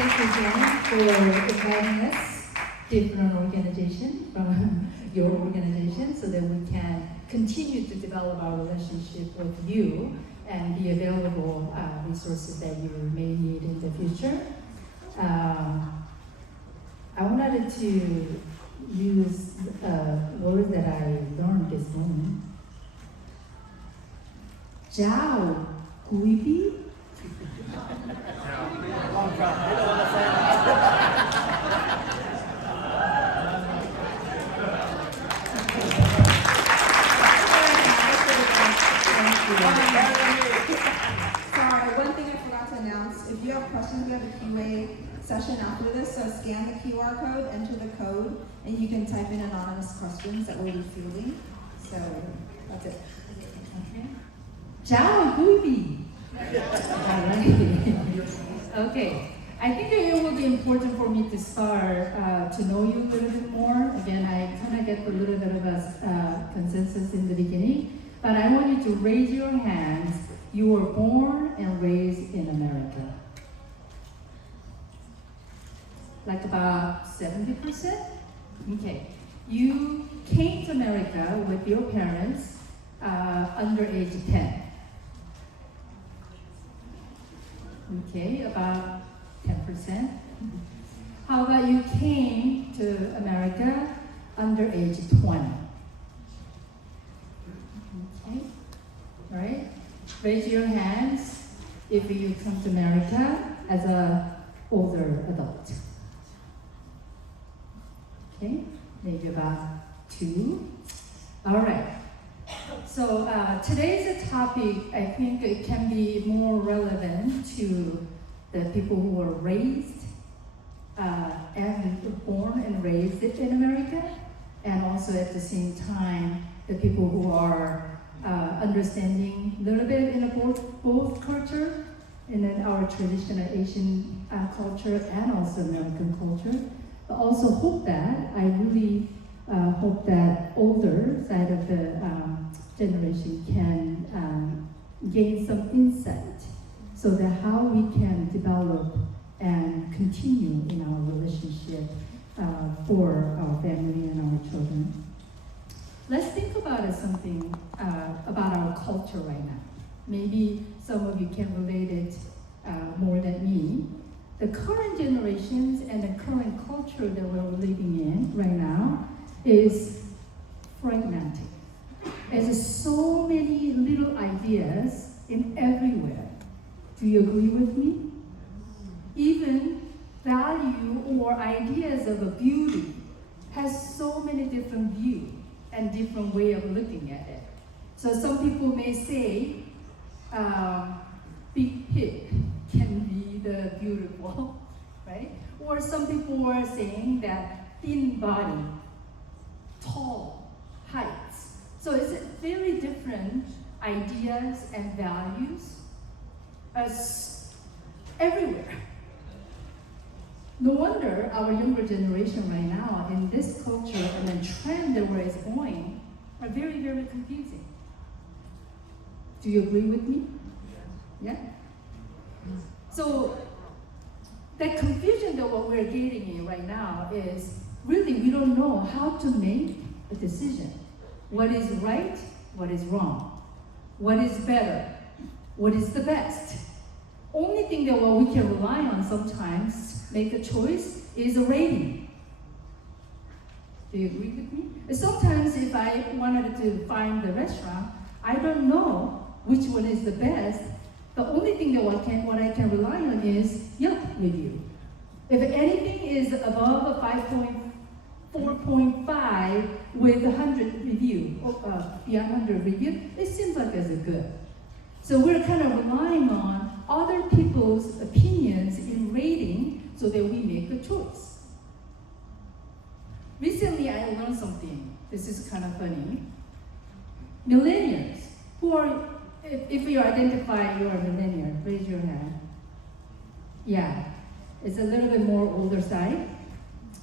thank you, Jen, for inviting us, different organization from your organization, so that we can continue to develop our relationship with you and the available resources that you may need in the future. I wanted to use a word that I learned this morning. Ciao, Guibi. Sorry, one thing I forgot to announce. If you have questions, we have a QA session after this, so scan the QR code, enter the code, and you can type in anonymous questions that we'll be fielding. So that's it. Okay. Ciao, Guibi. Okay. I think it will be important for me to start to know you a little bit more. Again, I kind of get a little bit of a consensus in the beginning, but I want you to raise your hands. You were born and raised in America. Like about 70%? Okay. You came to America with your parents under age 10. Okay, about 10%. How about you came to America under age 20? Okay, all right. Raise your hands if you come to America as an older adult. Okay, maybe about 2. All right. So today's topic, I think it can be more relevant to the people who were raised and born and raised in America, and also at the same time, the people who are understanding a little bit in both culture, and then our traditional Asian culture and also American culture. But also I really hope that older side of the generation can gain some insight, so that how we can develop and continue in our relationship for our family and our children. Let's think about something about our culture right now. Maybe some of you can relate it more than me. The current generations and the current culture that we're living in right now is fragmented. There's so many little ideas in everywhere. Do you agree with me? Even value or ideas of a beauty has so many different views and different way of looking at it. So some people may say, big hip can be the beautiful, right? Or some people are saying that thin body, tall, heights. So it's very different ideas and values as everywhere. No wonder our younger generation right now in this culture and the trend that where it's going are very, very confusing. Do you agree with me? Yeah? So that confusion that what we're getting in right now is really we don't know how to make a decision. What is right? What is wrong? What is better? What is the best? Only thing that what we can rely on sometimes make a choice is a rating. Do you agree with me? Sometimes if I wanted to find the restaurant, I don't know which one is the best. The only thing that what I can rely on is Yelp review. If anything is above a 4.5 with 100 review, beyond 100 review, it seems like it's good. So we're kind of relying on other people's opinions in rating so that we make a choice. Recently, I learned something. This is kind of funny. Millennials, who are, if you identify you're a millennial, raise your hand. Yeah, it's a little bit more older side,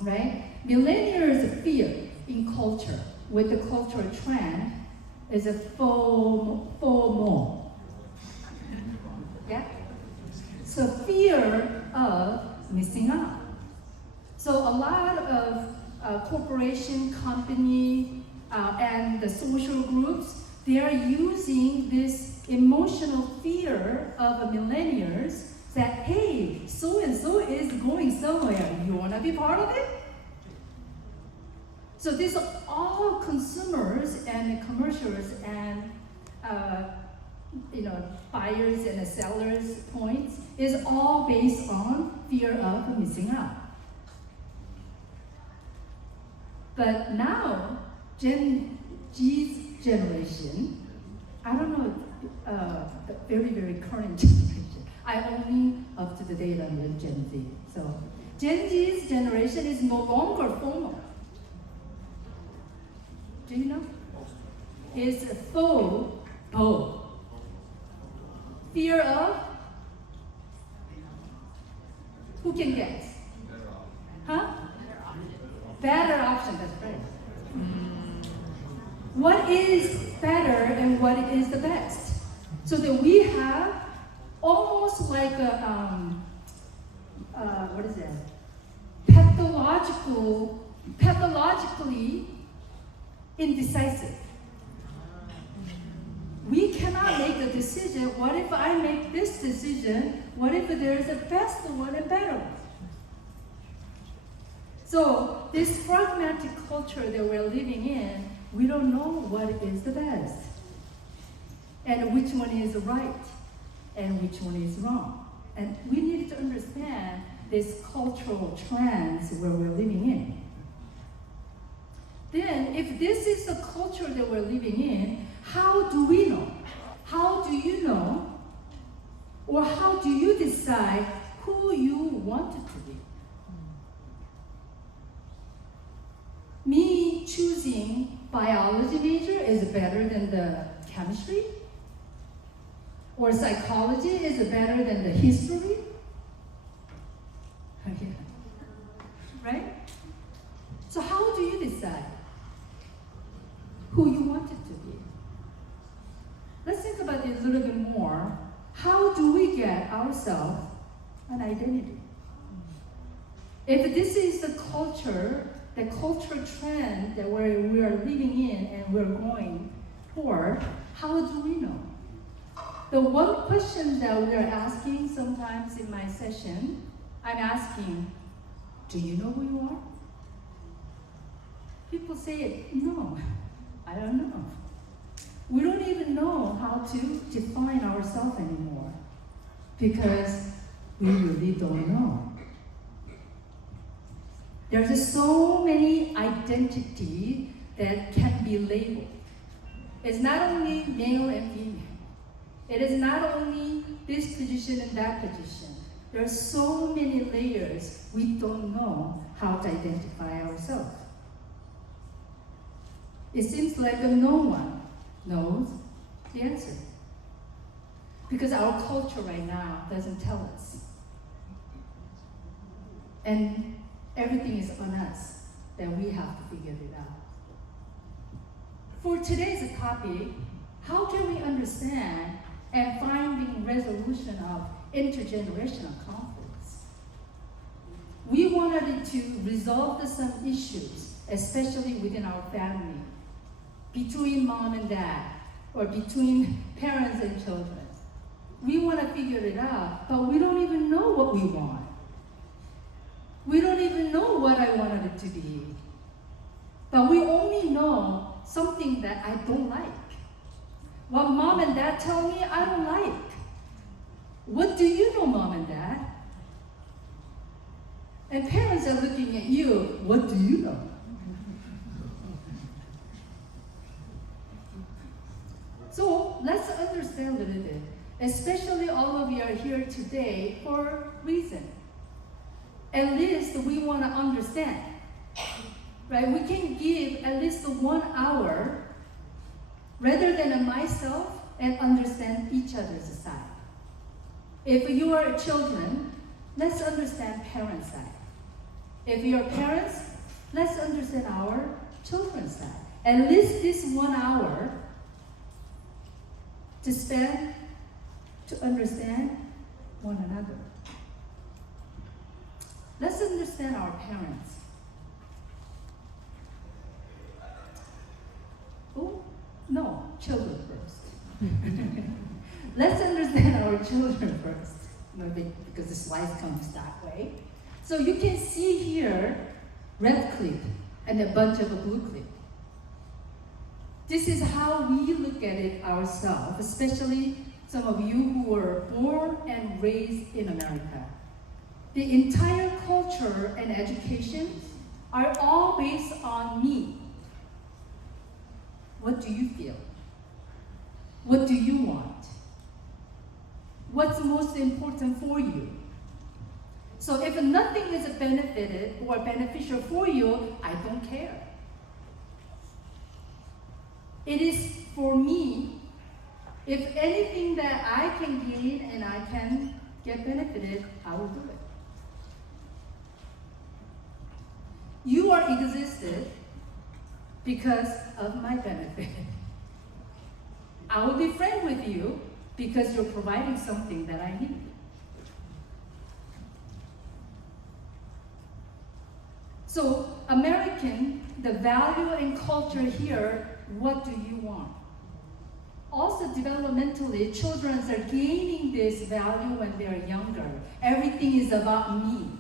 right? Millennials' fear in culture, with the cultural trend, is a FOMO. Yeah? So fear of missing out. So a lot of corporation, company, and the social groups, they are using this emotional fear of millennials that, hey, so-and-so is going somewhere. You want to be part of it? So these are all consumers and commercials and buyers and sellers points is all based on fear of missing out. But now, Gen G's generation, I don't know, the very, very current generation. I only up to the date on the Gen Z. So Gen Z's generation is no longer FOMO. Do you know? It's FOBO. Fear of? Who can guess? Huh? Better option, that's right. What is better and what is the best? So that we have almost like a, what is that? Pathologically indecisive. We cannot make a decision. What if I make this decision? What if there is a best one and better one? So this fragmented culture that we're living in, we don't know what is the best, and which one is right, and which one is wrong. And we need to understand this cultural trends where we're living in. Then, if this is the culture that we're living in, how do we know? How do you know? Or how do you decide who you want it to be? Me choosing biology major is better than the chemistry? Or psychology is better than the history? Right? So how do you decide who you want it to be? Let's think about it a little bit more. How do we get ourselves an identity? If this is the culture trend that we are living in and we're going toward, how do we know? The one question that we are asking sometimes in my session, I'm asking, do you know who you are? People say, no, I don't know. We don't even know how to define ourselves anymore because we really don't know. There's just so many identities that can be labeled. It's not only male and female. It is not only this position and that position. There are so many layers we don't know how to identify ourselves. It seems like no one knows the answer. Because our culture right now doesn't tell us. And everything is on us that we have to figure it out. For today's topic, how can we understand and finding resolution of intergenerational conflicts? We wanted to resolve some issues, especially within our family, between mom and dad, or between parents and children. We want to figure it out, but we don't even know what we want. We don't even know what I wanted it to be. But we only know something that I don't like. What mom and dad tell me, I don't like. What do you know, mom and dad? And parents are looking at you, what do you know? So let's understand a little bit, especially all of you are here today for a reason. At least we want to understand, right? We can give at least 1 hour rather than myself and understand each other's side. If you are children, let's understand parents' side. If you are parents, let's understand our children's side. At least this 1 hour to spend to understand one another. understand our parents. Oh, no, children first. Let's understand our children first, maybe because the slide comes that way. So you can see here, red clip and a bunch of a blue clip. This is how we look at it ourselves, especially some of you who were born and raised in America. The entire culture and education are all based on me. What do you feel? What do you want? What's most important for you? So if nothing is benefited or beneficial for you, I don't care. It is for me. If anything that I can gain and I can get benefited, I will do it. You are existed because of my benefit. I will be friends with you because you're providing something that I need. So, American, the value and culture here, what do you want? Also, developmentally, children are gaining this value when they're younger. Everything is about me.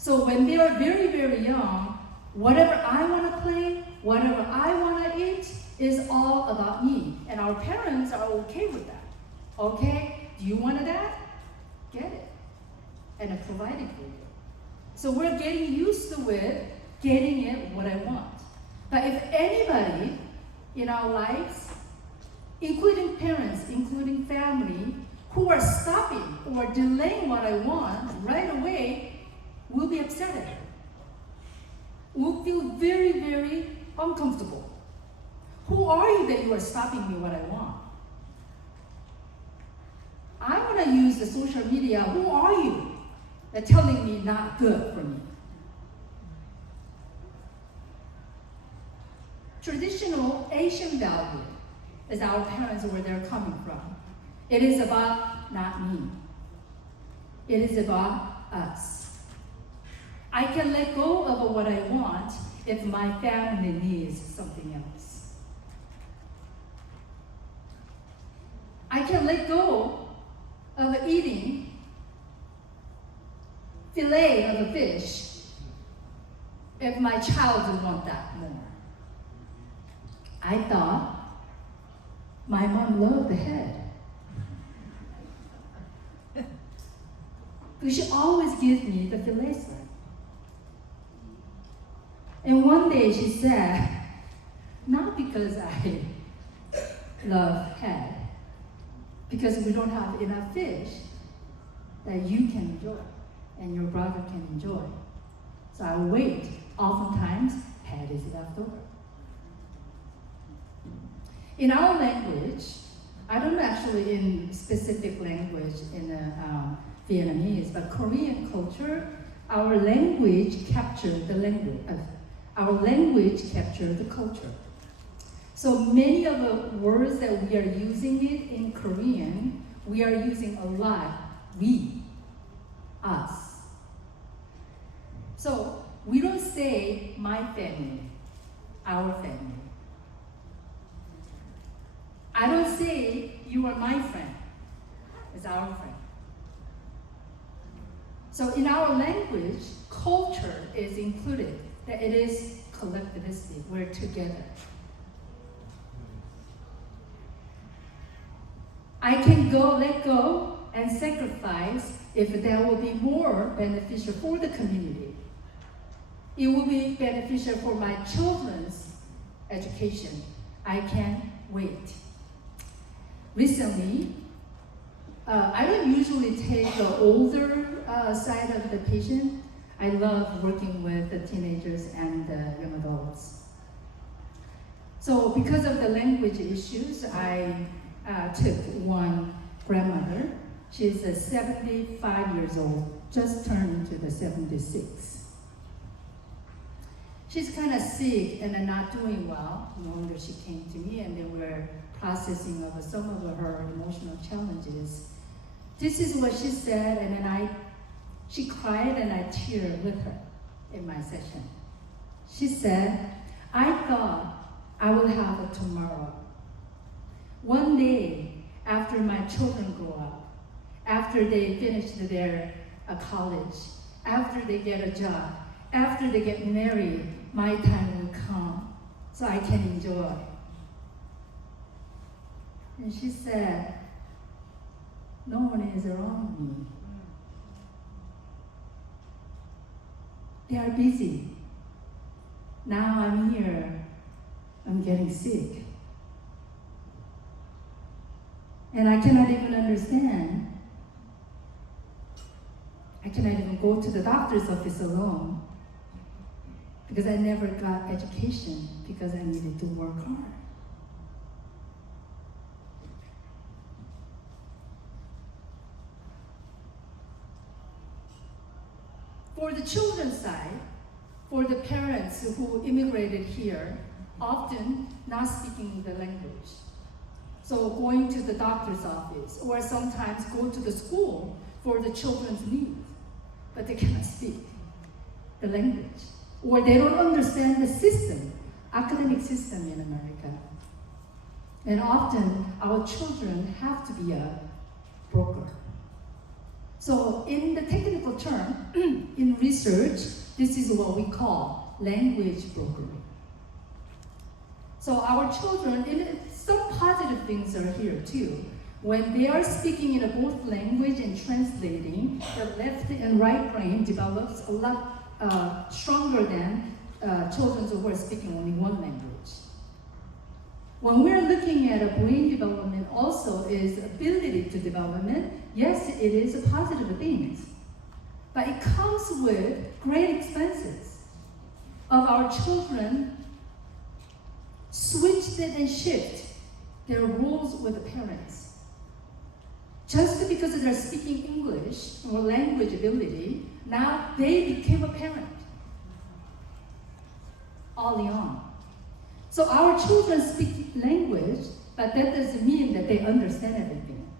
So when they are very, very young, whatever I want to play, whatever I want to eat, is all about me. And our parents are okay with that. Okay, do you want that? Get it. And I provide it for you. So we're getting used to it, getting it what I want. But if anybody in our lives, including parents, including family, who are stopping or delaying what I want right away, will be upset at it. Will feel very, very uncomfortable. Who are you that you are stopping me what I want? I want to use the social media. Who are you that telling me not good for me? Traditional Asian value is our parents where they're coming from. It is about not me. It is about us. I can let go of what I want if my family needs something else. I can let go of eating fillet of a fish if my child would want that more. I thought my mom loved the head. But she always gives me the fillet slice. And one day she said, not because I love head, because we don't have enough fish that you can enjoy and your brother can enjoy. So I wait. Oftentimes, head is left over. In our language, I don't know actually in specific language in Vietnamese, but Korean culture, our language captures the language. Our language captures the culture. So many of the words that we are using it in Korean, we are using a lot. We, us. So we don't say my family, our family. I don't say you are my friend. It's our friend. So in our language, culture is included. That it is collectivistic. We're together. I can let go and sacrifice if that will be more beneficial for the community. It will be beneficial for my children's education. I can wait. Recently, I don't usually take the older side of the patient. I love working with the teenagers and the young adults. So because of the language issues, I took one grandmother. She's 75 years old, just turned into the 76. She's kind of sick and not doing well. No wonder she came to me, and then we're processing of some of her emotional challenges. This is what she said, and then I She cried and I teared with her in my session. She said, I thought I will have a tomorrow. One day after my children grow up, after they finish their college, after they get a job, after they get married, my time will come so I can enjoy. And she said, no one is around me. They are busy. Now I'm here, I'm getting sick. And I cannot even understand. I cannot even go to the doctor's office alone because I never got education because I needed to work hard. For the children's side, for the parents who immigrated here, often not speaking the language. So going to the doctor's office, or sometimes go to the school for the children's needs, but they cannot speak the language. Or they don't understand the system, academic system in America. And often our children have to be a broker. So in the technical term, in research, this is what we call language brokering. So our children, some positive things are here too. When they are speaking in both language and translating, the left and right brain develops a lot stronger than children who are speaking only one language. When we're looking at a brain development also is ability to development, yes, it is a positive thing. But it comes with great expenses of our children switched and shift their roles with the parents. Just because they're speaking English or language ability, now they became a parent early on. So our children speak language, but that doesn't mean that they understand everything.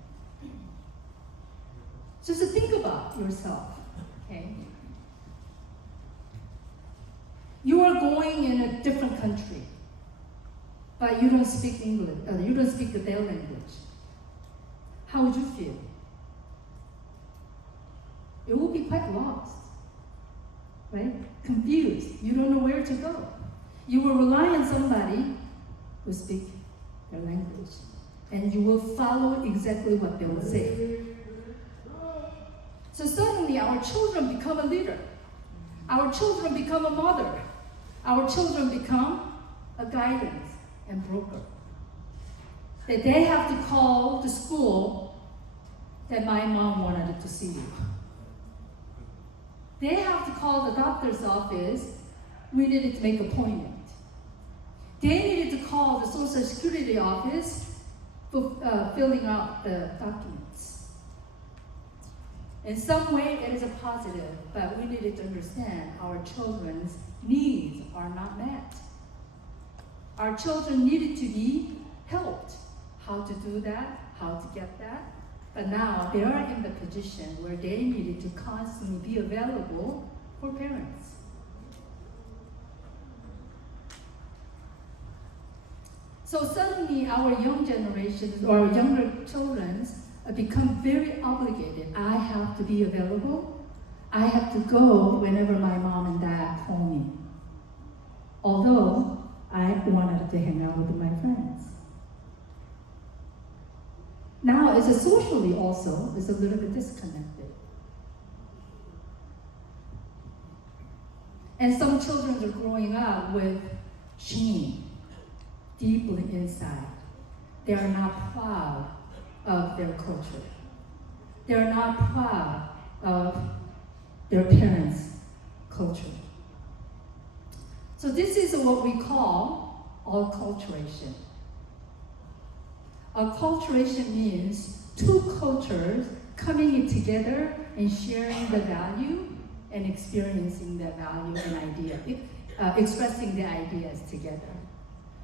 Just think about yourself, okay? You are going in a different country, but you don't speak English, you don't speak their language. How would you feel? You will be quite lost, right? Confused. You don't know where to go. You will rely on somebody who speaks their language, and you will follow exactly what they will say. So suddenly our children become a leader. Our children become a mother. Our children become a guidance and broker. That they have to call the school that my mom wanted to see you. They have to call the doctor's office, we needed to make an appointment. They needed to call the Social Security office for filling out the documents. In some way, it is a positive, but we needed to understand our children's needs are not met. Our children needed to be helped. How to do that, how to get that. But now they are in the position where they needed to constantly be available for parents. So suddenly our young generations or younger children become very obligated. I have to be available. I have to go whenever my mom and dad call me. Although I wanted to hang out with my friends. Now, as a socially also, it's a little bit disconnected. And some children are growing up with shame deeply inside. They are not proud of their culture. They are not proud of their parents' culture. So this is what we call acculturation. Acculturation means two cultures coming together and sharing the value and experiencing the value and idea, expressing the ideas together.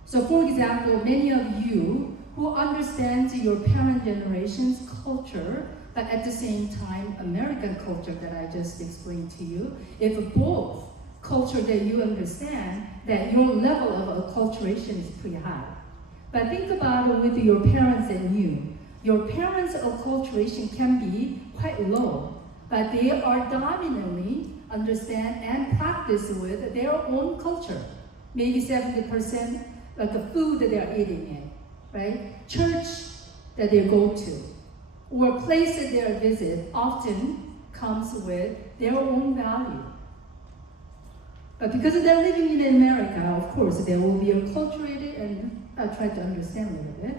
So for example, many of you who understand your parent generation's culture but at the same time, American culture that I just explained to you, if both culture that you understand, that your level of acculturation is pretty high. But think about it with your parents and you. Your parents' acculturation can be quite low, but they are dominantly understand and practice with their own culture. Maybe 70% like the food that they're eating in, right? Church that they go to, or place that they visit often comes with their own value. But because they're living in America, of course, they will be acculturated and try to understand a little bit.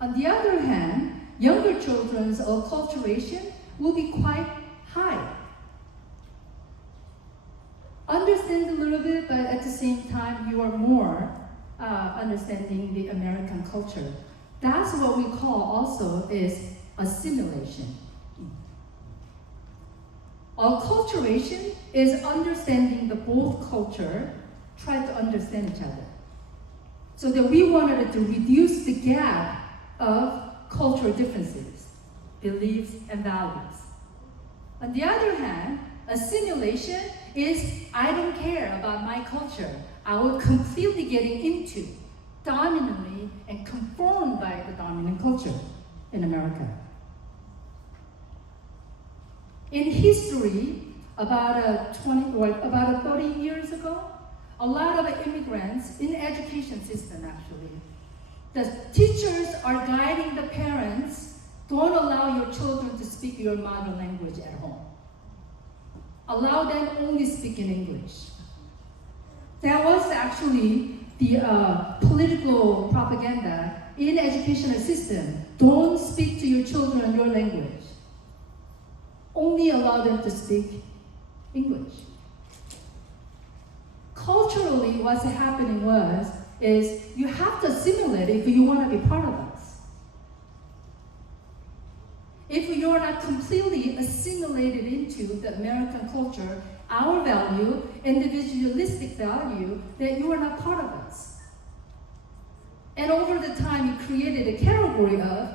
On the other hand, younger children's acculturation will be quite high. Understand a little bit, but at the same time, you are more understanding the American culture. That's what we call also is assimilation. Acculturation is understanding the both culture, try to understand each other. So that we wanted to reduce the gap of cultural differences, beliefs, and values. On the other hand, assimilation is, I don't care about my culture. I will completely getting into, dominantly, and conformed by the dominant culture in America. In history, about 30 years ago, a lot of immigrants in the education system actually, the teachers are guiding the parents, don't allow your children to speak your mother language at home. Allow them only speak in English. That was actually the political propaganda in the educational system. Don't speak to your children your language. Only allow them to speak English. Culturally, what's happening is you have to assimilate if you want to be part of us. If you're not completely assimilated into the American culture, our value, individualistic value, then you are not part of us. And over the time, you created a category of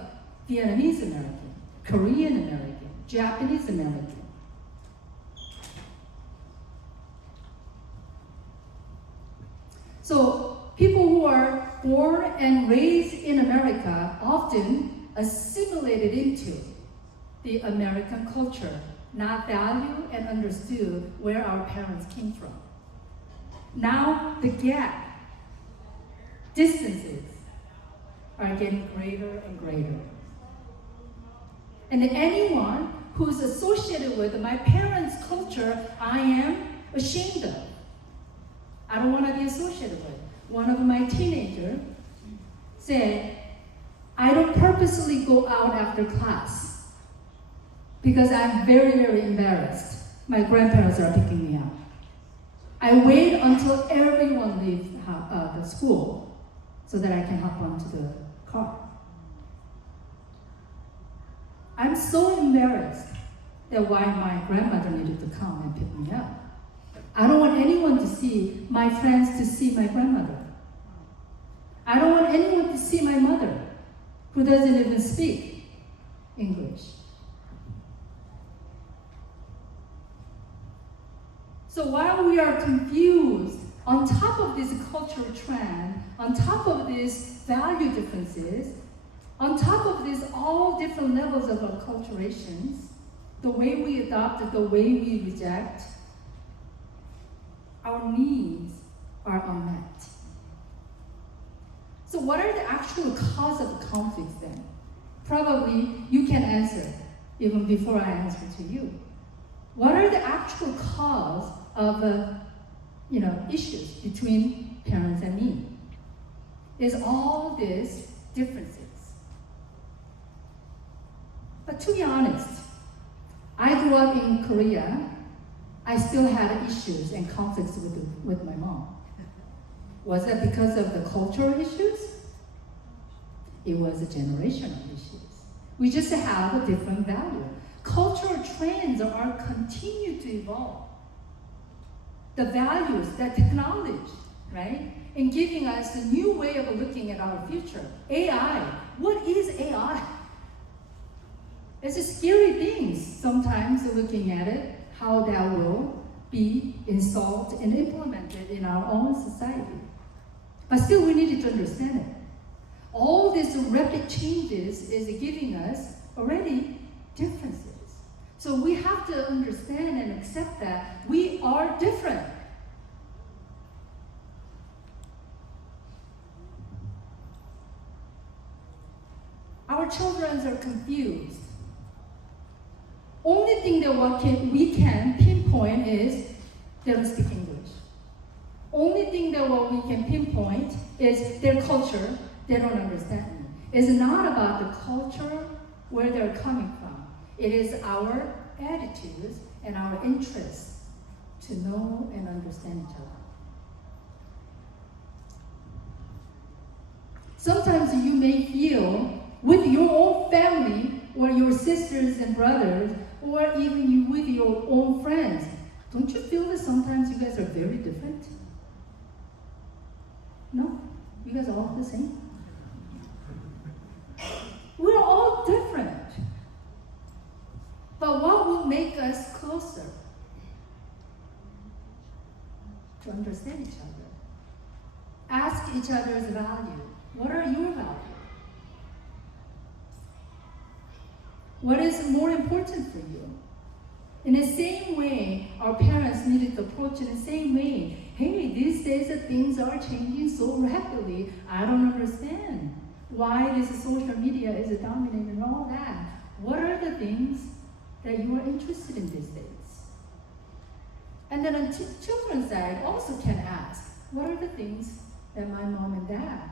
Vietnamese American, Korean American, Japanese American. So people who are born and raised in America often assimilated into the American culture, not valued and understood where our parents came from. Now the gap, distances are getting greater and greater. And anyone who's associated with my parents' culture, I am ashamed of. I don't want to be associated with. One of my teenagers said, I don't purposely go out after class because I'm very, very embarrassed. My grandparents are picking me up. I wait until everyone leaves the school so that I can hop onto the car. I'm so embarrassed that why my grandmother needed to come and pick me up. I don't want anyone to see, my friends to see my grandmother. I don't want anyone to see my mother, who doesn't even speak English. So while we are confused, on top of this cultural trend, on top of these value differences, on top of these all different levels of acculturations, the way we adopt, the way we reject, our needs are unmet. So what are the actual cause of the conflicts then? Probably you can answer even before I answer to you. What are the actual cause of issues between parents and me? Is all these differences. But to be honest, I grew up in Korea. I still had issues and conflicts with my mom. Was that because of the cultural issues? It was the generational issues. We just have a different value. Cultural trends are continue to evolve. The values, the technology, right? And giving us a new way of looking at our future. AI, what is AI? It's a scary thing sometimes looking at it, how that will be installed and implemented in our own society. But still we needed to understand it. All these rapid changes is giving us already differences. So we have to understand and accept that we are different. Our children are confused. Only thing that we can pinpoint is they don't speak English. Only thing that what we can pinpoint is their culture. They don't understand. It's not about the culture where they're coming from. It is our attitudes and our interests to know and understand each other. Sometimes you may feel with your own family or your sisters and brothers or even you with your own friends, don't you feel that sometimes you guys are very different? No? You guys are all the same? We're all different. But what will make us closer? To understand each other. Ask each other's value. What are your values? What is more important for you? In the same way, our parents needed to approach in the same way. Hey, these days things are changing so rapidly. I don't understand why this social media is dominating and all that. What are the things that you are interested in these days? And then on children's side also can ask, what are the things that my mom and dad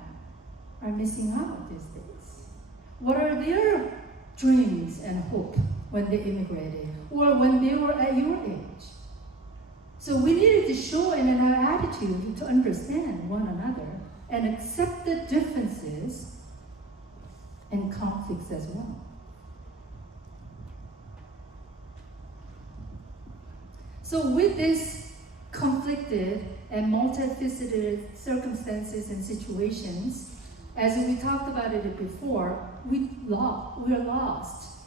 are missing out these days? What are their dreams and hope when they immigrated or when they were at your age? So we needed to show in our attitude to understand one another and accept the differences and conflicts as well. So with this conflicted and multifaceted circumstances and situations, as we talked about it before, we're lost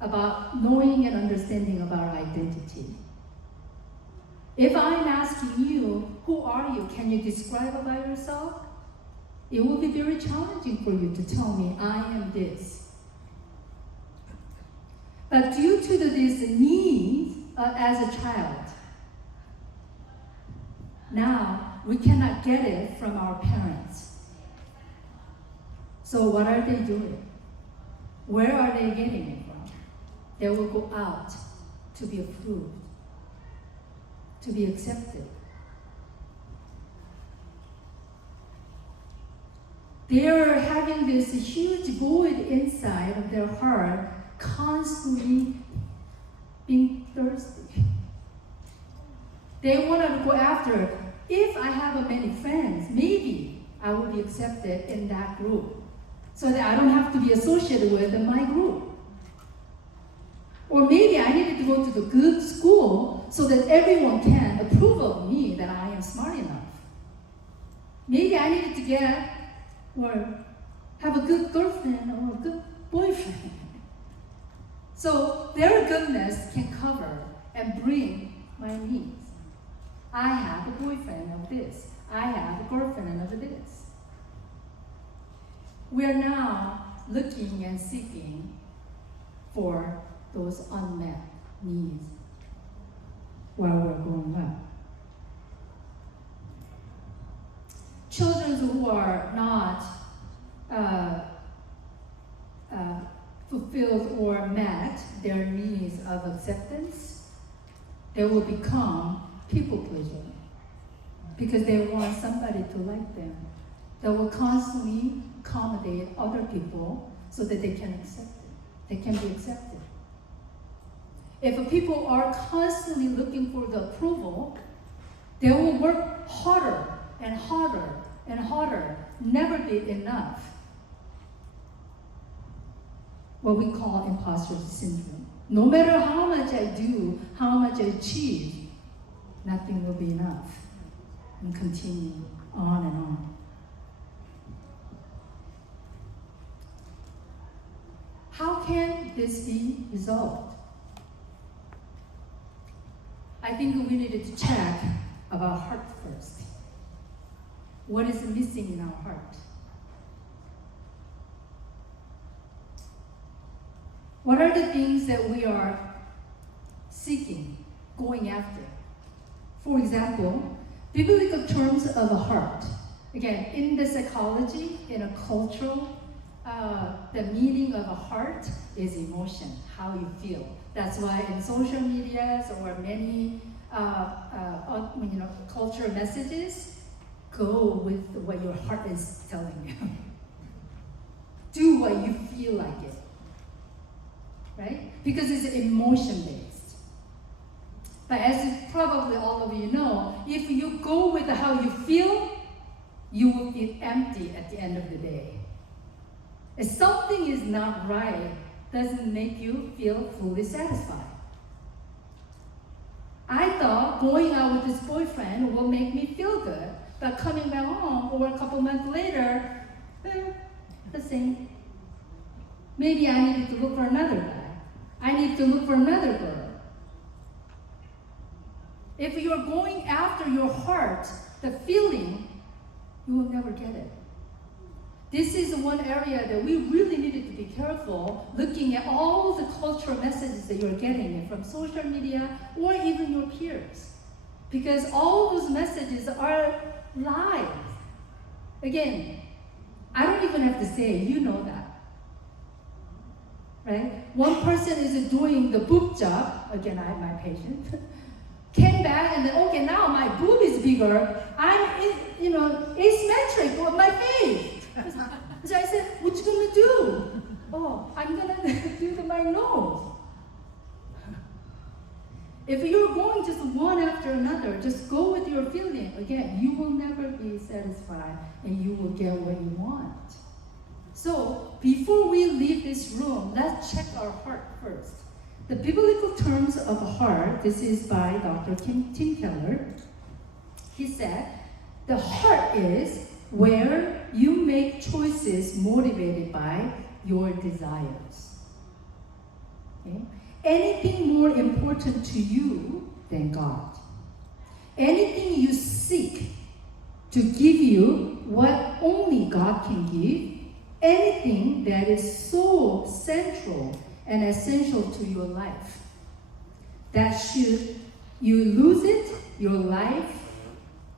about knowing and understanding about our identity. If I'm asking you, who are you? Can you describe about yourself? It will be very challenging for you to tell me, I am this. But due to this need as a child, now we cannot get it from our parents. So what are they doing? Where are they getting it from? They will go out to be approved, to be accepted. They are having this huge void inside of their heart, constantly being thirsty. They want to go after, if I have many friends, maybe I will be accepted in that group, so that I don't have to be associated with in my group. Or maybe I needed to go to the good school so that everyone can approve of me that I am smart enough. Maybe I needed to get or have a good girlfriend or a good boyfriend. So their goodness can cover and bring my needs. I have a boyfriend of this. I have a girlfriend of this. We are now looking and seeking for those unmet needs while we're growing up. Children who are not fulfilled or met their needs of acceptance, they will become people pleasers because they want somebody to like them. They will constantly accommodate other people so that they can accept it. They can be accepted. If people are constantly looking for the approval, they will work harder and harder and harder, never be enough. What we call imposter syndrome. No matter how much I do, how much I achieve, nothing will be enough. And continue on and on. How can this be resolved? I think we needed to check about heart first. What is missing in our heart? What are the things that we are seeking, going after? For example, biblical terms of a heart. Again, in the psychology, in a cultural, the meaning of a heart is emotion, how you feel. That's why in social media or many cultural messages, go with what your heart is telling you. Do what you feel like it. Right? Because it's emotion-based. But as probably all of you know, if you go with how you feel, you will feel empty at the end of the day. If something is not right, doesn't make you feel fully satisfied. I thought going out with this boyfriend will make me feel good, but coming back home or a couple months later, the same. Maybe I needed to look for another guy. I need to look for another girl. If you're going after your heart, the feeling, you will never get it. This is one area that we really needed to be careful, looking at all the cultural messages that you're getting from social media or even your peers. Because all those messages are lies. Again, I don't even have to say it, you know that. Right? One person is doing the boob job, again, I have my patient, came back and then, okay, now my boob is bigger, I'm, asymmetric on my face. So I said, what you gonna do? Oh, I'm gonna do my nose. If you're going just one after another, just go with your feeling. Again, you will never be satisfied and you will get what you want. So, before we leave this room, let's check our heart first. The biblical terms of heart, this is by Dr. Tim Keller. He said, the heart is where you make choices motivated by your desires. Okay? Anything more important to you than God. Anything you seek to give you what only God can give. Anything that is so central and essential to your life. That should you lose it, your life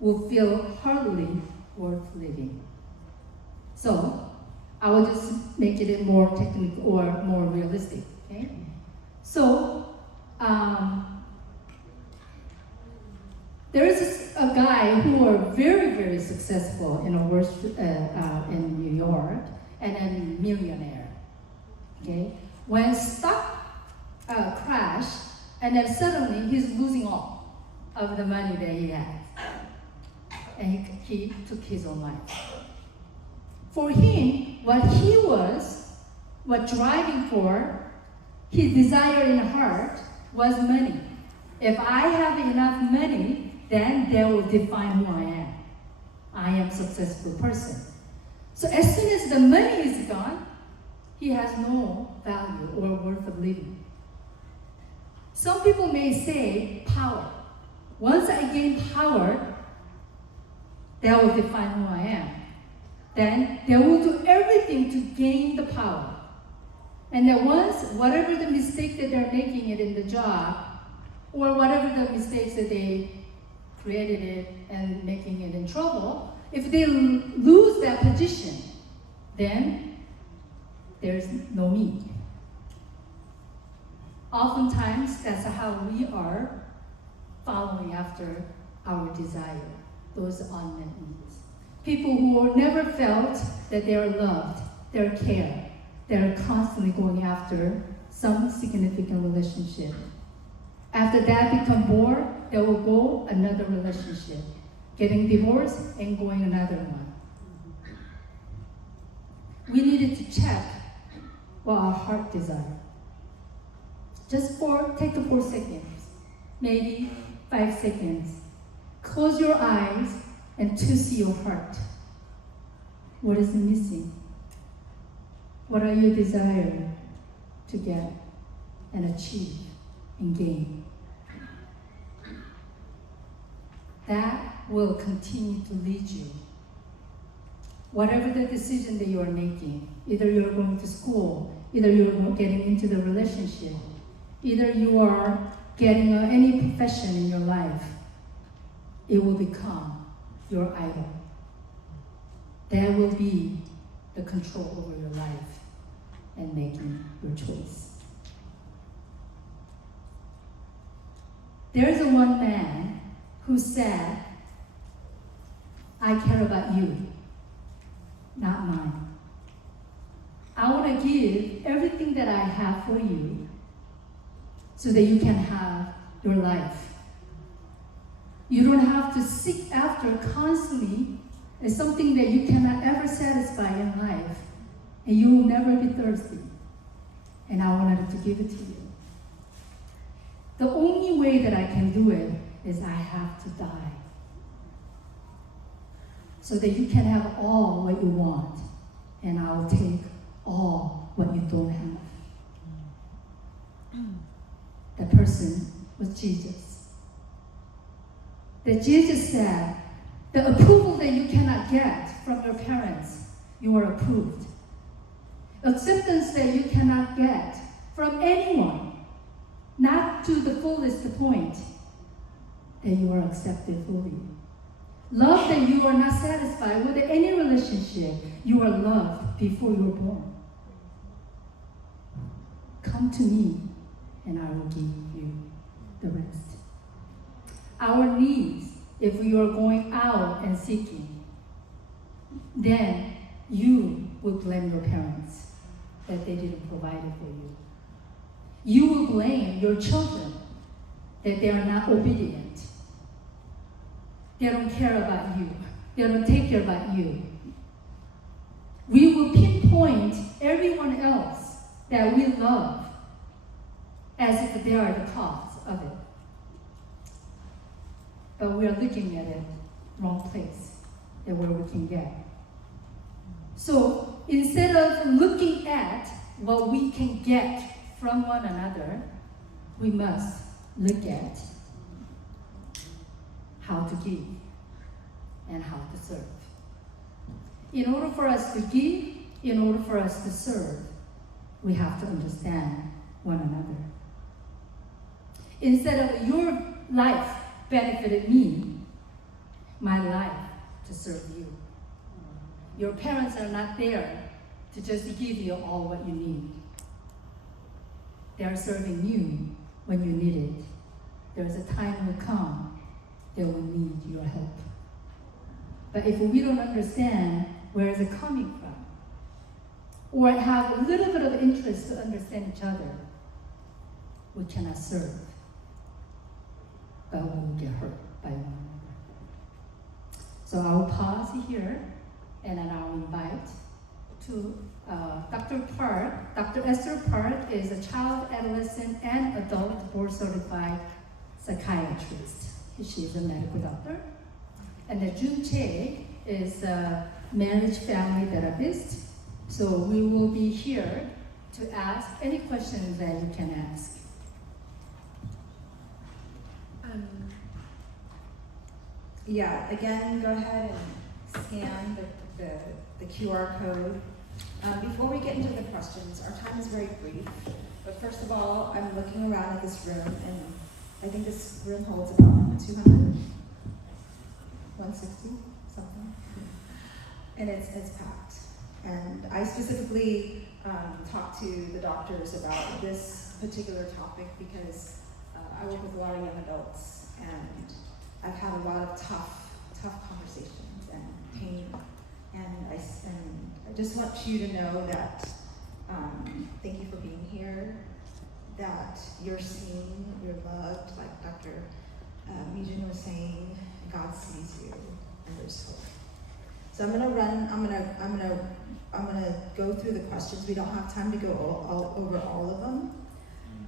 will feel hardly worth living. So, I will just make it more technical or more realistic. Okay? So, there is a guy who are very, very successful in in New York and a millionaire. Okay? When stock crashed, and then suddenly he's losing all of the money that he has. And he took his own life. For him, what driving for, his desire in heart was money. If I have enough money, then that will define who I am. I am a successful person. So as soon as the money is gone, he has no value or worth of living. Some people may say power. Once I gain power, that will define who I am. Then they will do everything to gain the power. And then once, whatever the mistake that they're making it in the job, or whatever the mistakes that they created it and making it in trouble, if they lose that position, then there's no me. Oftentimes, that's how we are following after our desire, those unmet needs. People who never felt that they are loved, they're cared, they're constantly going after some significant relationship. After that become bored, they will go another relationship, getting divorced and going another one. We needed to check what our heart desires. Just take 4 seconds, maybe 5 seconds. Close your eyes and to see your heart. What is missing? What are you desiring? to get and achieve and gain. That will continue to lead you. Whatever the decision that you are making, either you're going to school, either you're getting into the relationship, either you are getting any profession in your life, it will become your idol. That will be the control over your life and making your choice. There's one man who said, I care about you, not mine. I want to give everything that I have for you so that you can have your life. You don't have to seek after constantly as something that you cannot ever satisfy in life, and you will never be thirsty. And I wanted to give it to you. The only way that I can do it is I have to die, so that you can have all what you want, and I'll take all what you don't have. That person was Jesus. That Jesus said, the approval that you cannot get from your parents, you are approved. Acceptance that you cannot get from anyone, not to the fullest point, that you are accepted fully. Love that you are not satisfied with any relationship, you are loved before you were born. Come to me, and I will give you the rest. Our needs, if we are going out and seeking, then you will blame your parents that they didn't provide it for you. You will blame your children that they are not obedient. They don't care about you. They don't take care about you. We will pinpoint everyone else that we love as if they are the cause of it. But we are looking at it wrong place, and where we can get. So instead of looking at what we can get from one another, we must look at how to give and how to serve. In order for us to give, in order for us to serve, we have to understand one another. Instead of your life benefited me, my life to serve you. Your parents are not there to just give you all what you need. They are serving you when you need it. There's a time will come they will need your help. But if we don't understand where is it coming from, or have a little bit of interest to understand each other, we cannot serve, but we will get hurt by one another. So I will pause here, and then I will invite to Dr. Park. Dr. Esther Park is a child, adolescent, and adult board-certified psychiatrist. She is a medical doctor. And then Chay is a marriage family therapist. So we will be here to ask any questions that you can ask. Yeah, again, go ahead and scan the QR code. Before we get into the questions, our time is very brief. But first of all, I'm looking around at this room, and I think this room holds about 200, 160, something. And it's packed. And I specifically talked to the doctors about this particular topic because I work with a lot of young adults, and I've had a lot of tough conversations and pain. And I just want you to know that thank you for being here, that you're seen, you're loved, like Dr. Mijin was saying, God sees you, and there's hope. So I'm gonna go through the questions. We don't have time to go all over all of them,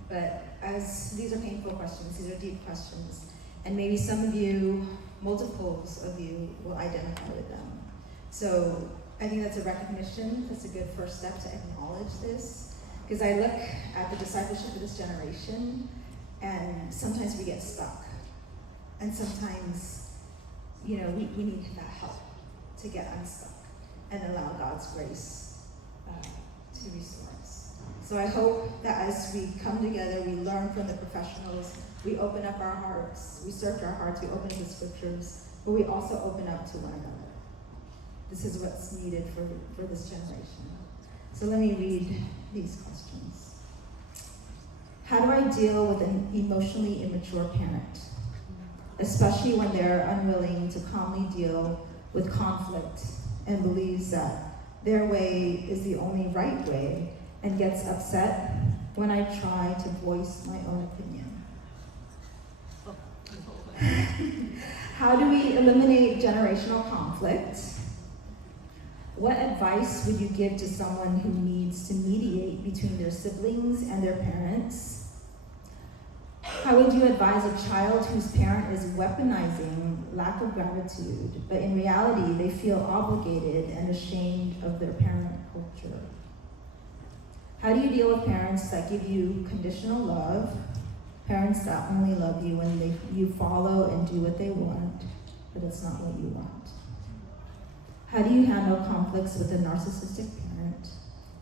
but as these are painful questions, these are deep questions, and maybe some of you, multiples of you, will identify with them. So I think that's a recognition. That's a good first step to acknowledge this. Because I look at the discipleship of this generation, and sometimes we get stuck. And sometimes, we need that help to get unstuck and allow God's grace to restore us. So I hope that as we come together, we learn from the professionals, we open up our hearts, we search our hearts, we open up the scriptures, but we also open up to one another. This is what's needed for this generation. So let me read these questions. How do I deal with an emotionally immature parent, especially when they're unwilling to calmly deal with conflict and believes that their way is the only right way and gets upset when I try to voice my own opinion? How do we eliminate generational conflict? What advice would you give to someone who needs to mediate between their siblings and their parents? How would you advise a child whose parent is weaponizing lack of gratitude, but in reality they feel obligated and ashamed of their parent culture? How do you deal with parents that give you conditional love, parents that only love you when you follow and do what they want, but it's not what you want? How do you handle conflicts with a narcissistic parent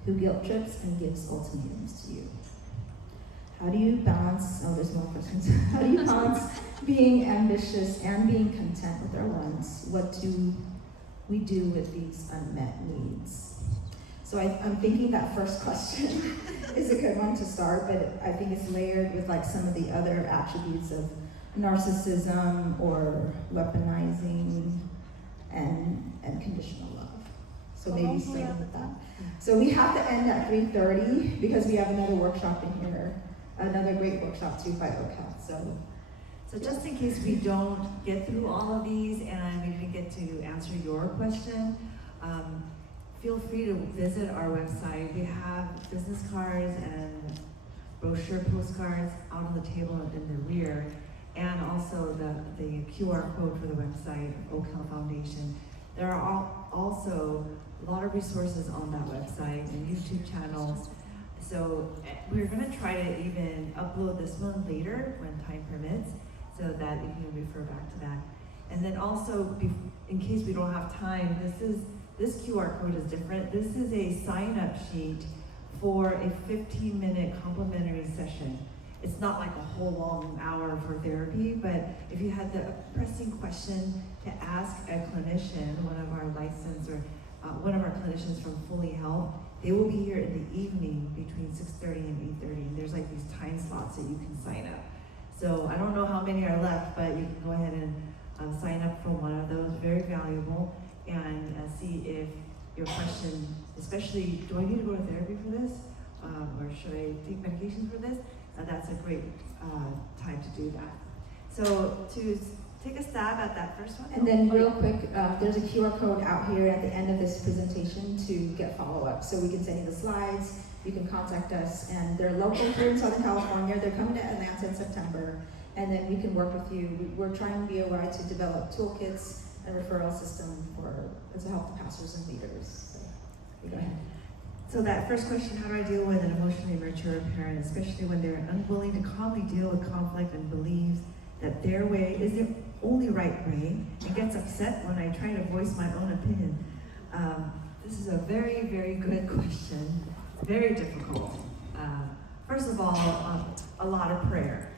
who guilt trips and gives ultimatums to you? How do you balance, there's more questions. How do you balance being ambitious and being content with our wants? What do we do with these unmet needs? So I'm thinking that first question is a good one to start, but I think it's layered with like some of the other attributes of narcissism or weaponizing and conditional love. So maybe start with that. So we have to end at 3:30 because we have another workshop in here, another great workshop too by OCAP. So just in case we don't get through all of these and we didn't get to answer your question, feel free to visit our website. We have business cards and brochure postcards out on the table in the rear, and also the QR code for the website, Oak Hill Foundation. There are also a lot of resources on that website and YouTube channels. So we're going to try to even upload this one later when time permits, so that you can refer back to that. And then also, in case we don't have time, this QR code is different. This is a sign-up sheet for a 15-minute complimentary session. It's not like a whole long hour for therapy, but if you had the pressing question to ask a clinician, one of our licensed or one of our clinicians from Fully Health, they will be here in the evening between 6:30 and 8:30, and there's like these time slots that you can sign up. So I don't know how many are left, but you can go ahead and sign up for one of those, very valuable, and see if your question, especially, do I need to go to therapy for this? Or should I take medications for this? That's a great time to do that. So to take a stab at that first one. And then real quick, there's a QR code out here at the end of this presentation to get follow-up. So we can send you the slides, you can contact us, and they're local here in Southern California. They're coming to Atlanta in September, and then we can work with you. We're trying BOI to develop toolkits and referral system to help the pastors and leaders. So you go ahead. So that first question, how do I deal with an emotionally immature parent, especially when they're unwilling to calmly deal with conflict and believes that their way is the only right way and gets upset when I try to voice my own opinion? This is a very, very good question, very difficult. First of all, a lot of prayer.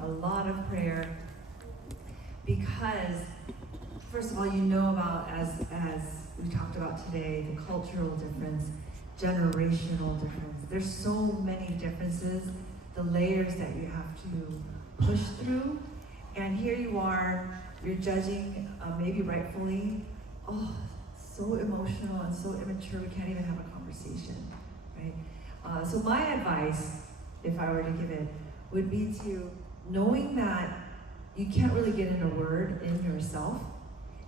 A lot of prayer, because first of all, you know about, as we talked about today, the cultural difference, generational difference. There's so many differences, the layers that you have to push through. And here you are, you're judging, maybe rightfully, so emotional and so immature, we can't even have a conversation, right? So my advice, if I were to give it, would be to, knowing that you can't really get in a word in yourself,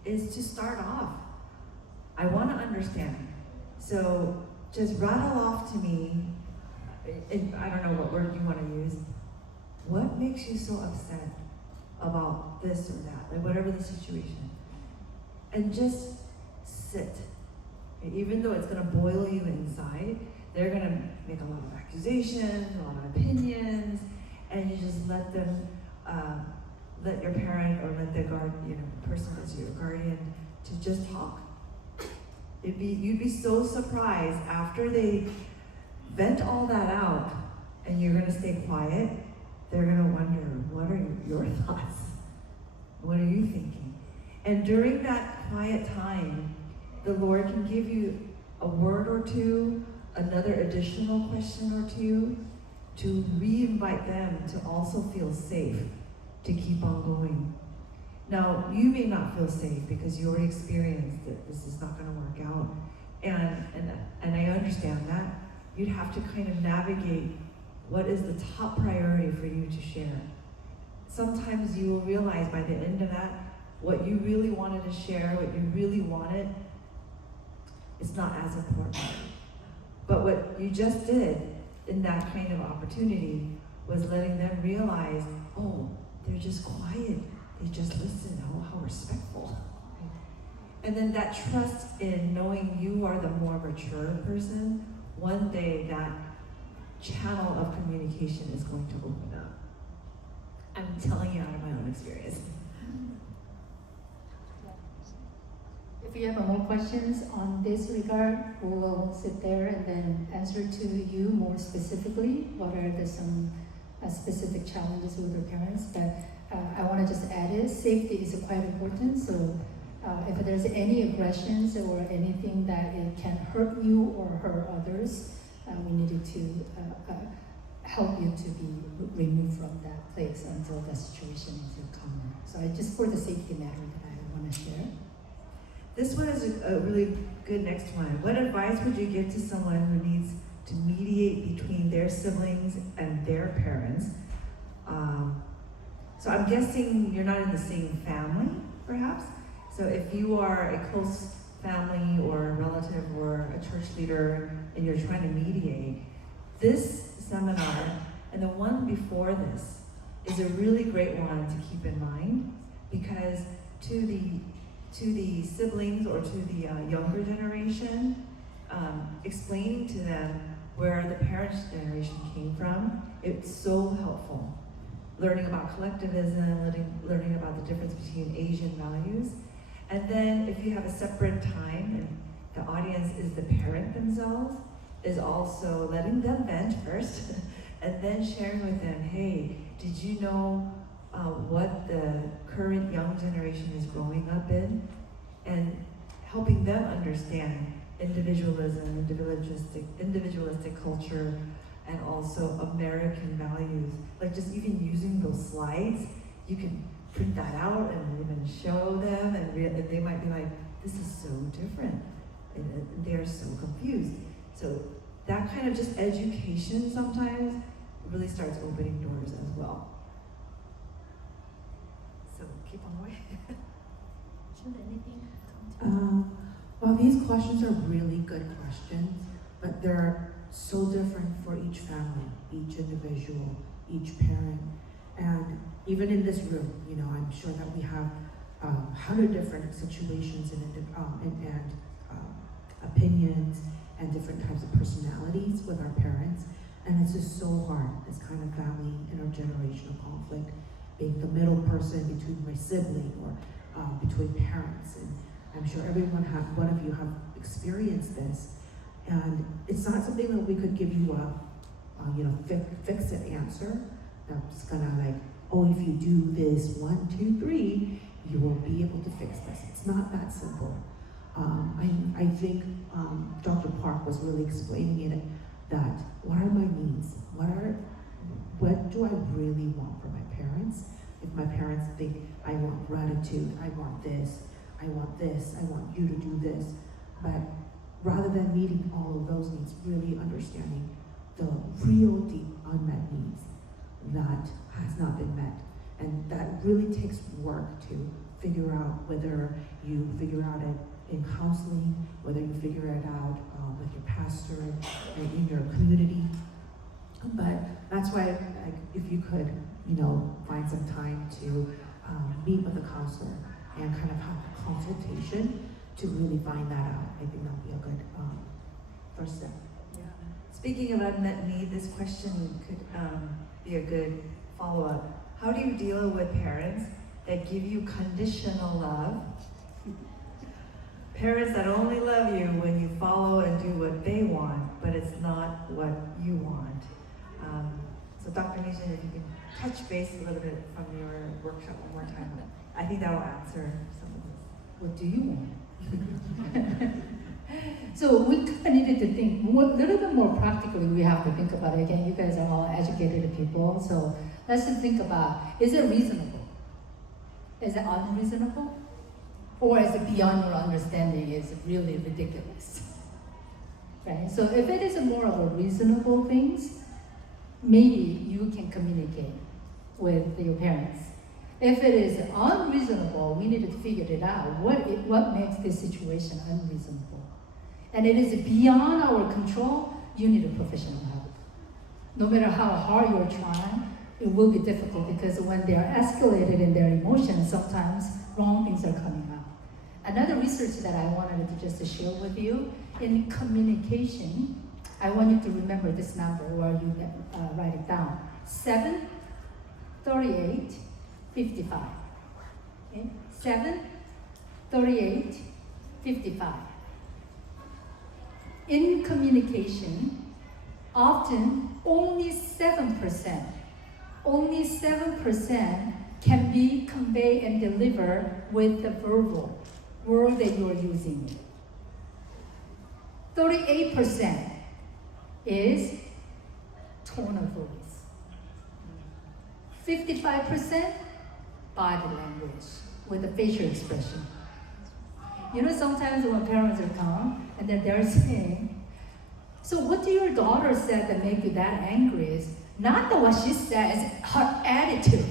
is to start off. I want to understand. So just rattle off to me, I don't know what word you want to use, what makes you so upset about this or that, like whatever the situation. And just sit. Even though it's going to boil you inside, they're gonna make a lot of accusations, a lot of opinions, and you just let them, let your parent or let the person that's your guardian to just talk. You'd be so surprised after they vent all that out and you're gonna stay quiet, they're gonna wonder, what are your thoughts? What are you thinking? And during that quiet time, the Lord can give you a word or two, another additional question or two, to re-invite them to also feel safe, to keep on going. Now, you may not feel safe because you already experienced that this is not going to work out. And I understand that. You'd have to kind of navigate what is the top priority for you to share. Sometimes you will realize by the end of that, what you really wanted to share, what you really wanted, it's not as important. But what you just did in that kind of opportunity was letting them realize, oh, they're just quiet. They just listen. Oh, how respectful. And then that trust in knowing you are the more mature person, one day that channel of communication is going to open up. I'm telling you out of my own experience. If you have more questions on this regard, we will sit there and then answer to you more specifically. What are some specific challenges with your parents? But I want to just add is safety is quite important. So if there's any aggressions or anything that it can hurt you or hurt others, we needed to help you to be removed from that place until the situation is calmer. So just for the safety matter that I want to share. This one is a really good next one. What advice would you give to someone who needs to mediate between their siblings and their parents? So I'm guessing you're not in the same family, perhaps? So if you are a close family or a relative or a church leader and you're trying to mediate, this seminar and the one before this is a really great one to keep in mind, because to the siblings or to the younger generation, explaining to them where the parents' generation came from, it's so helpful. Learning about collectivism, learning about the difference between Asian values. And then if you have a separate time and the audience is the parent themselves, is also letting them vent first and then sharing with them, hey, did you know what the current young generation is growing up in? And helping them understand individualism, individualistic culture, and also American values. Like just even using those slides, you can print that out and even show them, and they might be like, this is so different. And they're so confused. So that kind of just education sometimes really starts opening doors as well. So keep on going. Should anything Well, these questions are really good questions, but they're so different for each family, each individual, each parent. And even in this room, I'm sure that we have 100 different situations and opinions and different types of personalities with our parents. And it's just so hard, this kind of family intergenerational conflict, being the middle person between my sibling or between parents. And I'm sure one of you have experienced this. And it's not something that we could give you a fix-it answer that's gonna like, oh, if you do this 1, 2, 3, you will be able to fix this. It's not that simple. I think Dr. Park was really explaining it, that what are my needs? What do I really want from my parents? If my parents think I want gratitude, I want this, I want this, I want you to do this. But rather than meeting all of those needs, really understanding the real deep unmet needs that has not been met. And that really takes work to figure out, whether you figure out it in counseling, whether you figure it out with your pastor and in your community. But that's why, if you could, find some time to meet with a counselor and kind of have a consultation to really find that out. I think that would be a good first step. Yeah. Speaking of unmet need, this question could be a good follow-up. How do you deal with parents that give you conditional love? Parents that only love you when you follow and do what they want, but it's not what you want. So Dr. Mijin, if you can touch base a little bit from your workshop one more time, I think that will answer some of this. What do you want? So we kind of needed to think a little bit more practically. We have to think about it. Again, you guys are all educated people, so let's just think about, is it reasonable? Is it unreasonable? Or is it beyond your understanding? Is it really ridiculous? Right? So if it is more of a reasonable things, maybe you can communicate with your parents. If it is unreasonable, we need to figure it out. What makes this situation unreasonable? And it is beyond our control, you need a professional help. No matter how hard you're trying, it will be difficult because when they are escalated in their emotions, sometimes wrong things are coming out. Another research that I wanted to just share with you, in communication, I want you to remember this number or you write it down. 7, 38, 55. Okay? 7, 38, 55. In communication, often only 7% can be conveyed and delivered with the verbal word that you're using. 38% is tone of voice. 55% body language with the facial expression. You know, sometimes when parents are come and then they're saying, so what do your daughter say that make you that angry? Is not that what she says, her attitude.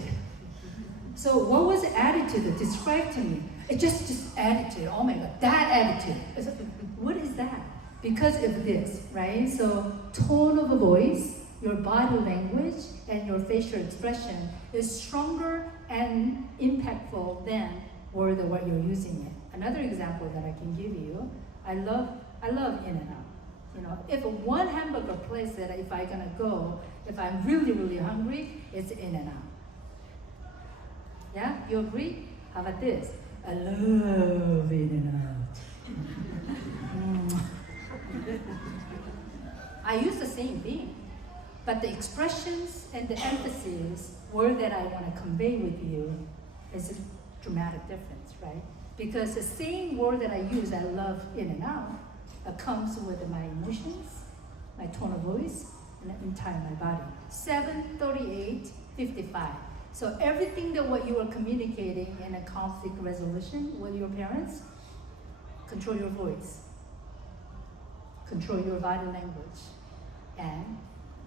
So what was the attitude that described to me? It's just attitude. Oh my God, that attitude. It's like, what is that? Because of this, right? So tone of a voice, your body language, and your facial expression is stronger and impactful than word or what you're using it. Another example that I can give you, I love In-N-Out. You know, if one hamburger place that if I'm gonna go, if I'm really, really hungry, it's In-N-Out. Yeah, you agree? How about this? I love In-N-Out. I use the same thing, but the expressions and the emphasis, word that I want to convey with you, is a dramatic difference, right? Because the same word that I use, I love In-N-Out, comes with my emotions, my tone of voice, and the entire my body. 7, 38, 55. So everything that what you are communicating in a conflict resolution with your parents, control your voice, control your body language, and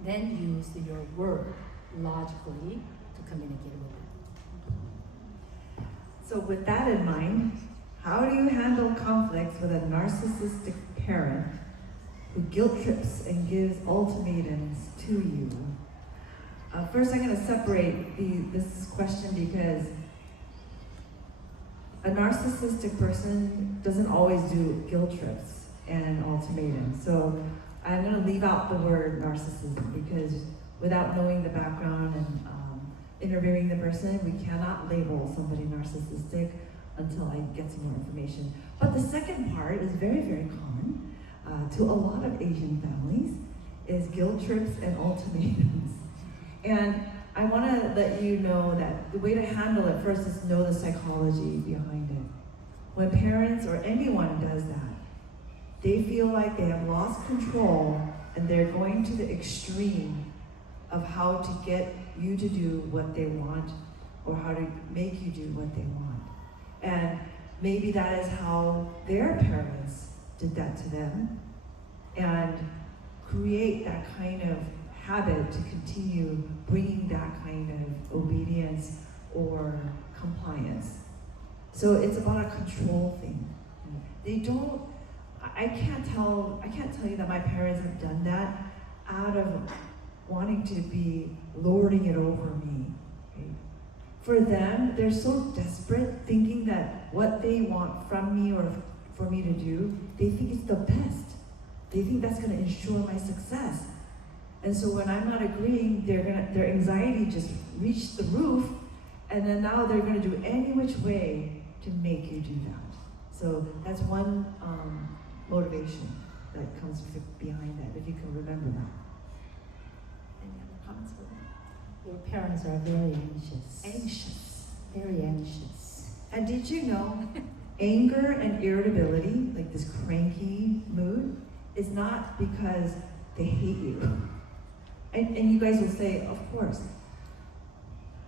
then use your word logically to communicate with them. So with that in mind, how do you handle conflicts with a narcissistic parent who guilt trips and gives ultimatums to you? First, I'm going to separate this question because a narcissistic person doesn't always do guilt trips and ultimatums. So I'm going to leave out the word narcissism because without knowing the background and interviewing the person, we cannot label somebody narcissistic until I get some more information. But the second part is very, very common to a lot of Asian families, is guilt trips and ultimatums. And I want to let you know that the way to handle it first is know the psychology behind it. When parents or anyone does that, they feel like they have lost control and they're going to the extreme of how to get you to do what they want or how to make you do what they want. And maybe that is how their parents did that to them and create that kind of habit to continue bringing that kind of obedience or compliance. So it's about a control thing. I can't tell you that my parents have done that out of wanting to be lording it over me. Okay? For them, they're so desperate, thinking that what they want from me or for me to do, they think it's the best. They think that's going to ensure my success. And so when I'm not agreeing, their anxiety just reached the roof, and then now they're going to do any which way to make you do that. So that's one motivation that comes behind that, if you can remember that. Any other comments for that? Your parents are very anxious. Anxious. Very anxious. And did you know, anger and irritability, like this cranky mood, is not because they hate you. And you guys will say, of course.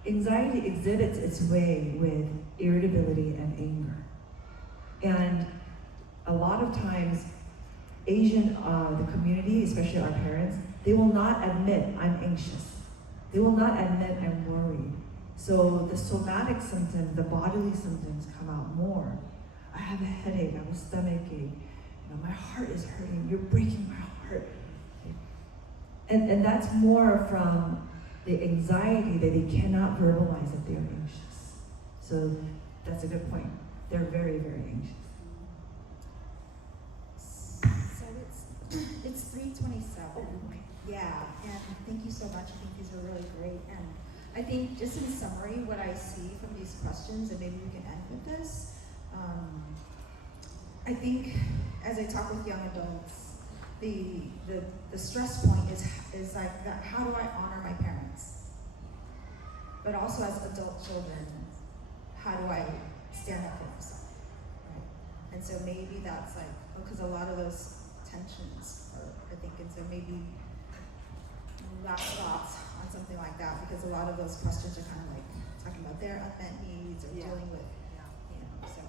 Anxiety exhibits its way with irritability and anger. And a lot of times, the community, especially our parents, they will not admit I'm anxious. They will not admit I'm worried. So the somatic symptoms, the bodily symptoms come out more. I have a headache, I have a stomach ache, my heart is hurting, you're breaking my heart. And that's more from the anxiety that they cannot verbalize that they're anxious. So that's a good point. They're very, very anxious. So it's 3:27. Yeah, and thank you so much. I think these are really great. And I think just in summary, what I see from these questions, and maybe we can end with this, I think as I talk with young adults, the stress point is like that. How do I honor my parents? But also as adult children, how do I stand up for myself? Right? And so maybe that's like, because a lot of those tensions are, I think, and so maybe last thoughts on something like that, because a lot of those questions are kind of like talking about their unmet needs or dealing with, so.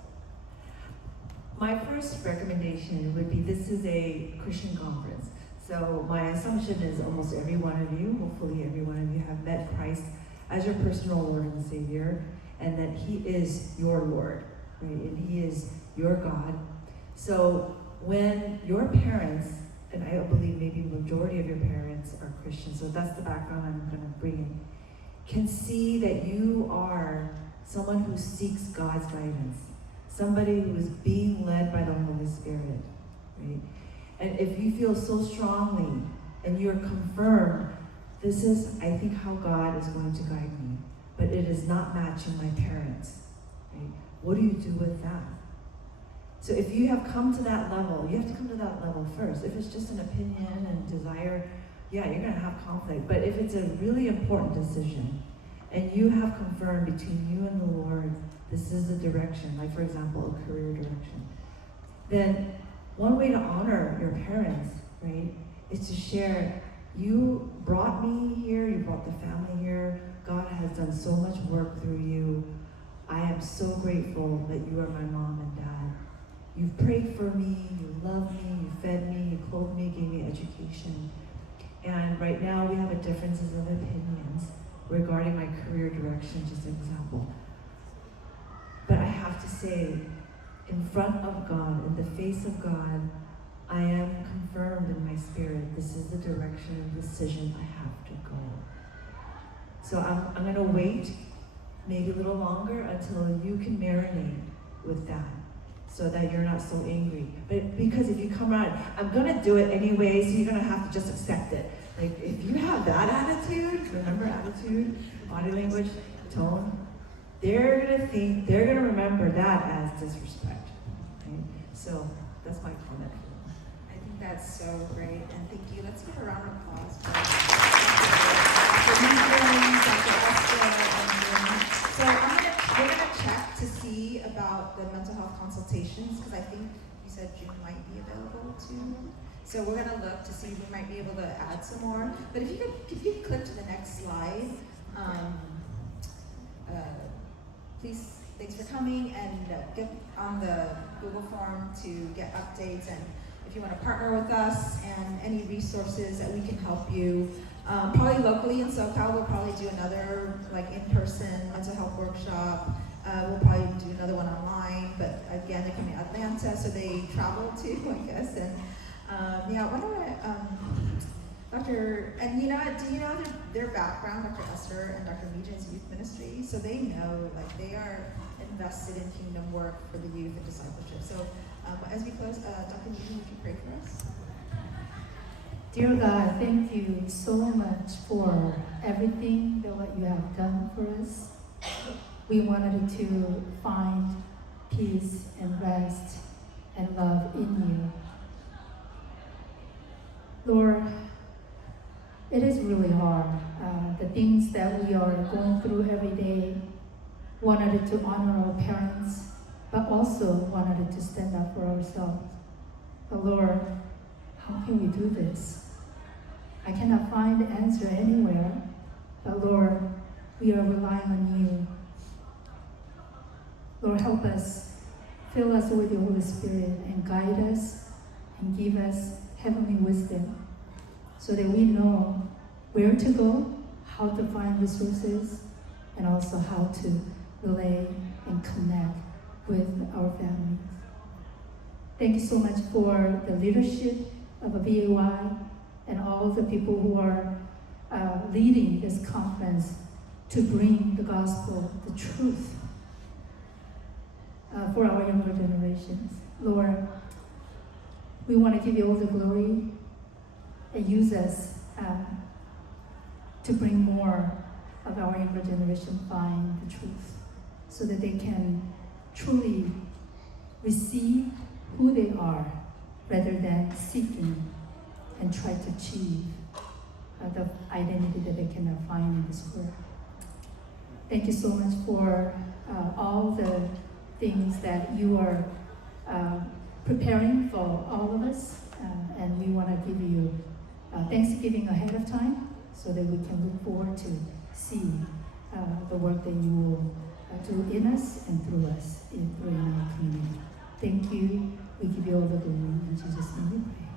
My first recommendation would be, this is a Christian conference. So my assumption is almost every one of you, hopefully every one of you, have met Christ as your personal Lord and Savior, and that He is your Lord, right? And He is your God. So when your parents, and I believe maybe the majority of your parents are Christian, so that's the background I'm going to bring in, can see that you are someone who seeks God's guidance, somebody who is being led by the Holy Spirit, right? And if you feel so strongly and you're confirmed, this is, I think, how God is going to guide me, but it is not matching my parents, right? What do you do with that? So if you have come to that level, you have to come to that level first. If it's just an opinion and desire, yeah, you're going to have conflict. But if it's a really important decision, and you have confirmed between you and the Lord, this is the direction, like for example, a career direction, then one way to honor your parents, right, is to share, you brought me here, you brought the family here, God has done so much work through you. I am so grateful that you are my mom and dad. You've prayed for me, you love me, you fed me, you clothed me, gave me education. And right now we have differences of opinions regarding my career direction, just an example. But I have to say, in front of God, in the face of God, I am confirmed in my spirit, this is the direction and decision I have to go. So I'm going to wait maybe a little longer until you can marinate with that, so that you're not so angry. But because if you come around, I'm going to do it anyway, so you're going to have to just accept it. Like, if you have that attitude, remember attitude, body language, tone, they're going to remember that as disrespect. Right? So that's my comment. I think that's so great, and thank you. Let's give a round of applause for Dr. Esther, and so we're gonna check to see about the mental health consultations, because I think you said June might be available too. So we're gonna look to see if we might be able to add some more. But if you could click to the next slide, please. Thanks for coming, and get on the Google form to get updates, and if you want to partner with us and any resources that we can help you. Probably locally in SoCal, we'll probably do another in-person mental health workshop. We'll probably do another one online, but again, they're coming to Atlanta, so they travel too, I guess. And why don't do you know their background, Dr. Esther and Dr. Mijin's youth ministry? So they know, they are invested in kingdom work for the youth and discipleship. So as we close, Dr. Mijin, would you pray for us? Dear God, thank you so much for everything that what you have done for us. We wanted to find peace and rest and love in you. Lord, it is really hard. The things that we are going through every day, wanted to honor our parents, but also wanted to stand up for ourselves. But Lord, how can we do this? I cannot find the answer anywhere, but Lord, we are relying on you. Lord, help us, fill us with your Holy Spirit and guide us and give us heavenly wisdom so that we know where to go, how to find resources, and also how to relate and connect with our families. Thank you so much for the leadership of a VAY and all the people who are leading this conference to bring the gospel, the truth, for our younger generations. Lord, we want to give you all the glory and use us to bring more of our younger generation find the truth so that they can truly receive who they are rather than seeking and try to achieve the identity that they cannot find in this world. Thank you so much for all the things that you are preparing for all of us, and we want to give you Thanksgiving ahead of time so that we can look forward to see the work that you will do in us and through us in our community. Thank you. We give you all the glory. In Jesus' name we pray.